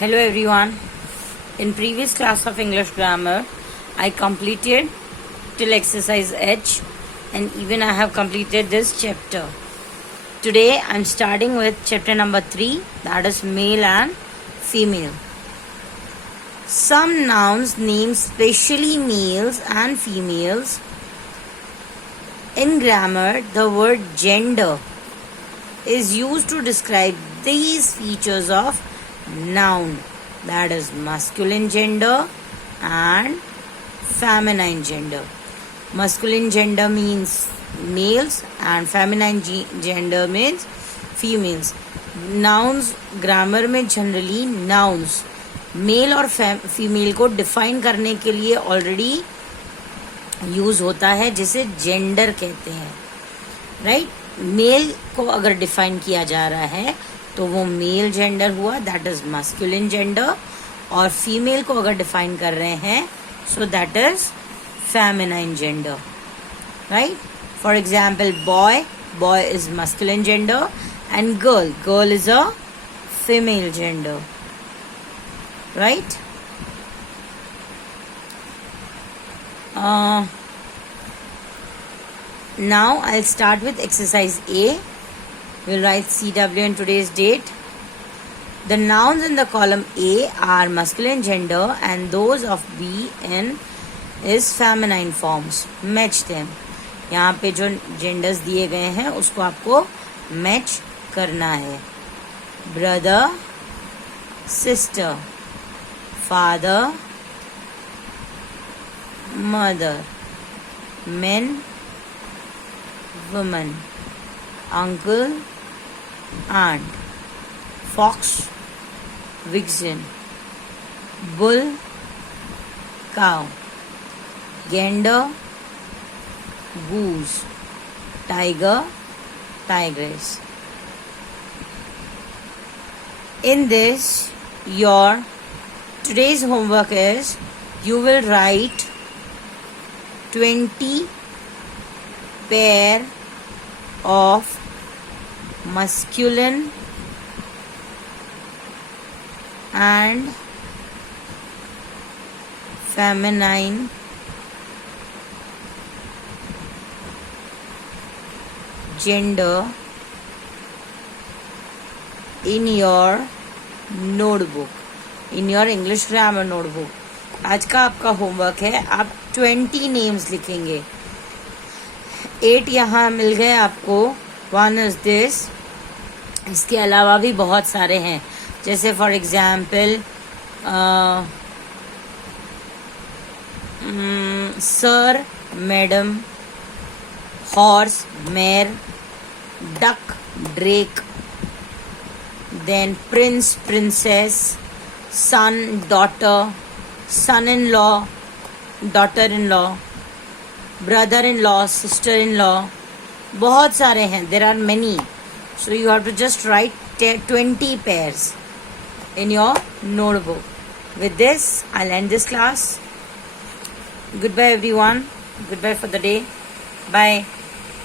Hello everyone. In previous class of English grammar, I completed till exercise H and even I have completed this chapter. Today I am starting with chapter number 3, that is male and female. Some nouns name specially males and females. In grammar, the word gender is used to describe these features of noun, that is masculine gender and feminine gender. Masculine gender means males and feminine gender means females. Nouns grammar में generally nouns mail और female को define करने के लिए already use होता है, जिसे gender कहते हैं. राइट मेल को अगर डिफाइन किया जा रहा है तो वो मेल जेंडर हुआ, दैट इज मस्कुलिन जेंडर. और फीमेल को अगर डिफाइन कर रहे हैं so that is feminine gender. Right for example boy, boy is masculine gender and girl, girl is a female gender. Right? Now I'll start with exercise A. We'll write CW and today's date. The nouns in the column A are masculine gender and those of B in is feminine forms. Match them. यहाँ पे जो genders दिए गए हैं उसको आपको match करना है. Brother, sister, father, mother, men, woman, uncle, aunt, fox, vixen, bull, cow, gander, goose, tiger, tigress. In this, your today's homework is you will write 20 pair of masculine and feminine gender in your notebook, in your English grammar notebook. आज का आपका homework है, आप 20 names लिखेंगे. 8 यहाँ मिल गए आपको. 1 is this. इसके अलावा भी बहुत सारे हैं, जैसे for example sir, madam, horse, mayor, duck, drake, then prince, princess, son, daughter, son-in-law, daughter-in-law, brother-in-law, sister-in-law. बहुत सारे हैं. There are many. So you have to just write 20 pairs in your notebook. With this, I'll end this class. Goodbye everyone. Goodbye for the day. Bye.